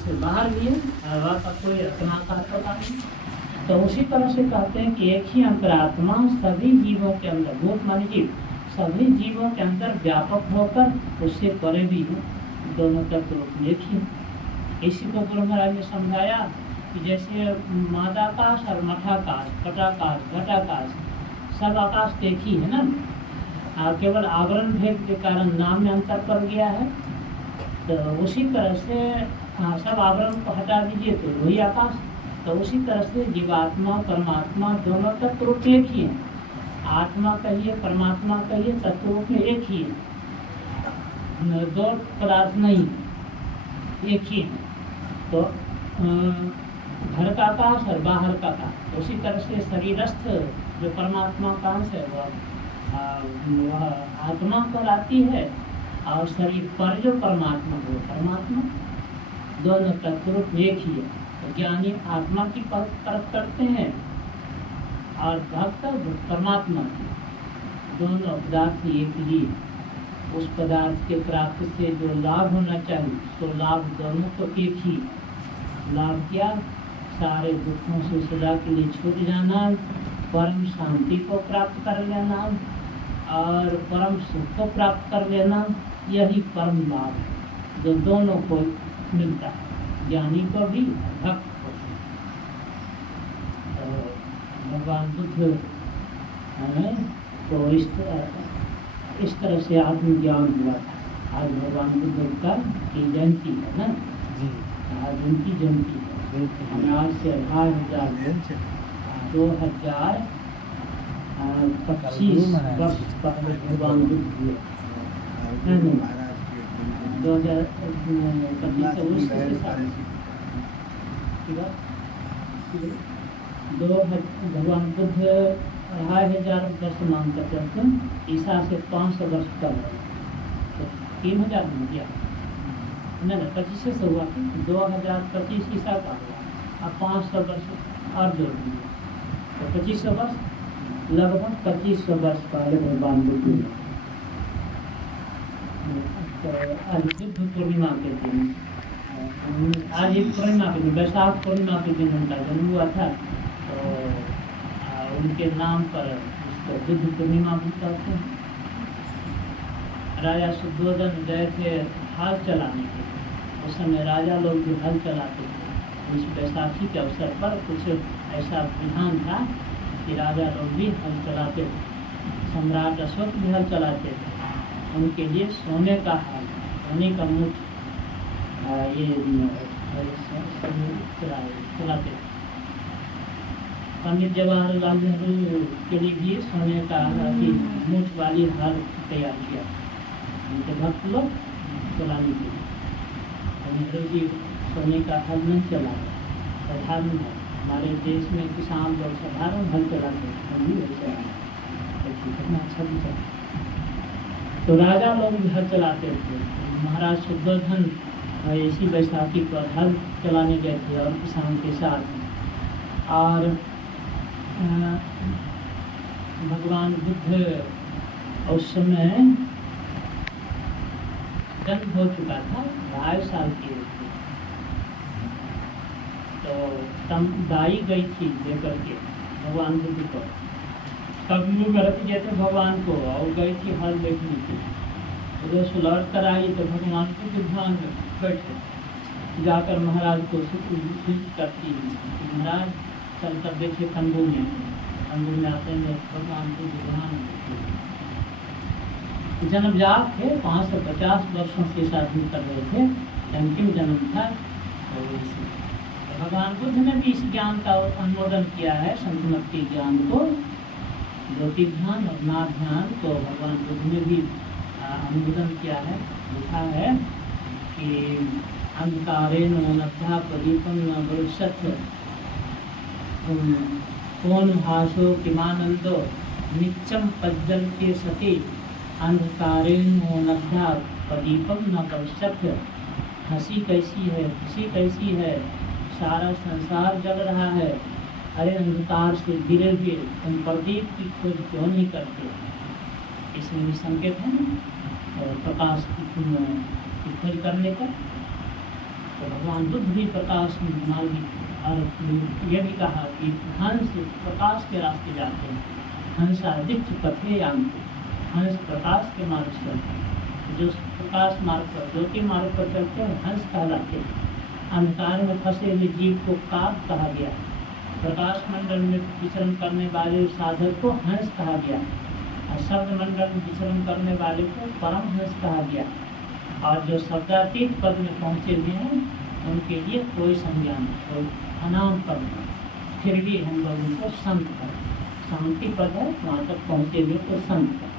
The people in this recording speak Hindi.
उससे बाहर भी है, हवा का कोई अपना आकार पता नहीं। तो उसी तरह से कहते हैं कि एक ही अंतरात्मा सभी जीवों के अंदर, भूत मान जीव, सभी जीवों के अंदर व्यापक होकर उससे परे भी है, दोनों तत्व रूप एक ही। इसी को गुरु महाराज ने समझाया कि जैसे मादाकाश और मठाकाश, पटाकाश, घटाकाश, सब आकाश एक ही है ना, केवल आवरण भेद के कारण नाम में अंतर पड़ गया है। तो उसी तरह से सब आवरण को हटा दीजिए तो वही आकाश। तो उसी तरह से जीवात्मा परमात्मा दोनों तत्व रूप एक ही है, आत्मा कहिए परमात्मा कहिए तत्व रूप में एक ही है, दो पदार्थ नहीं, एक ही है। तो घर का आकाश और बाहर का आकाश, उसी तरह से शरीरस्थ जो परमात्मा का अंश है वह आत्मा कहलाती है, और शरीर पर जो परमात्मा वो परमात्मा, दोनों तत्व रूप एक ही है। तो ज्ञानी आत्मा की परख करते हैं और भक्त परमात्मा की, दोनों पदार्थ एक ही। उस पदार्थ के प्राप्ति से जो लाभ होना चाहिए तो लाभ दोनों को एक ही। लाभ क्या? सारे दुखों से सदा के लिए छूट जाना, परम शांति को प्राप्त कर लेना और परम सुख को प्राप्त कर लेना, यही परम लाभ है जो दोनों को मिलता है, ज्ञानी को भी भक्त को भी। तो भगवान बुद्ध तो इस तरह से आत्मज्ञान हुआ था। आज भगवान बुद्ध का की जयंती है ना, आज उनकी जयंती है। हमें आज से 2025 वर्ष पहले भगवान बुद्ध हुए, 2025 भगवान बुद्ध 2500 वर्ष मान कर चलते हैं, ईसा से 500 वर्ष पहले, तो 3000 हो गया नहीं, 2500 से हुआ था, 2025 ईसा का हुआ, अब 500 वर्ष और जोड़ दिए तो 2500 वर्ष, लगभग 2500 वर्ष पहले भगवान बुद्ध हुए। तो आज बुद्ध पूर्णिमा के दिन, आज एक पूर्णिमा के दिन, वैशाख पूर्णिमा के दिन उनका जन्म हुआ था, तो उनके नाम पर उसको बुद्ध पूर्णिमा भी कहते हैं। राजा शुद्धोधन गए थे हल चलाने के लिए, उस समय राजा लोग भी हल चलाते थे। इस बैसाखी के अवसर पर कुछ ऐसा विधान था कि राजा लोग भी हल चलाते थे, सम्राट अशोक भी हल चलाते थे, उनके लिए सोने का हल, सोने का मुठ ये चलाते थे। पंडित जवाहरलाल नेहरू के लिए भी सोने का मुठ वाली हल तैयार किया, उनके भक्त लोग चलाने के लिए। नेहरू जी सोने का हल नहीं चला, साधारण है। हमारे देश में किसान लोग साधारण हल चलाते हैं, कितना अच्छा भी चला। तो राजा लोग भी हल चलाते थे। महाराज शुद्धोधन इसी बैसाखी पर हल चलाने गए थे और किसान के साथ। और भगवान बुद्ध उस समय जन्म हो चुका था, 2.5 साल की थी। तो तम दाई गई थी लेकर के भगवान बुद्ध को, तब लोग रख गए थे भगवान को, और गई थी हल देखने की। उधर से लौट कर आई तो भगवान बुद्ध ध्यान में बैठे, जाकर महाराज को सूचित करती, महाराज चल कर देखे तंबू में आते हैं भगवान बुद्ध ध्यान में। जन्म जात थे, 550 वर्षों से शादी कर रहे थे, अंतिम जन्म था। तो भगवान बुद्ध ने भी इस ज्ञान का अनुमोदन किया है, संतमत के ज्ञान को, ज्योति ध्यान और नाथ ध्यान को भगवान बुद्ध ने भी अनुमोदन किया है। लिखा है कि अंधकारेण नभ्या प्रदीपम न भविष्यत्, कौन भाषो किमानंदो नित्यम पज्जलते सति, अंधकारेण नभ्या प्रदीपम न भविष्यत्। हंसी कैसी है, खुशी कैसी है, सारा संसार जल रहा है, अरे अंधकार से गिरे हुए तुम प्रदीप की खोज क्यों नहीं करते। इसमें भी संकेत है ना प्रकाश की खोज करने का। तो भगवान भगवान बुद्ध भी प्रकाश मार्गी, और ये भी कहा कि हंस प्रकाश के रास्ते जाते हैं, हंस आदित्य पथे यान्ति, हंस प्रकाश के मार्ग से चलते हैं। जो प्रकाश मार्ग पर, ज्योति मार्ग पर चलते हैं हंस कहलाते हैं। अंधकार में फंसे हुए जीव को काग कहा गया, प्रकाश मंडल में विचरण करने वाले साधक को हंस कहा गया, और शब्द मंडल में विचरण करने वाले को परम हंस कहा गया। और जो शब्दातीत पद में पहुँचे हुए हैं उनके लिए कोई संज्ञा नहीं, कोई अनाम पद, फिर भी हम लोग उनको संत करें। शांति पद है, वहाँ तक पहुँचे हुए तो संत करें।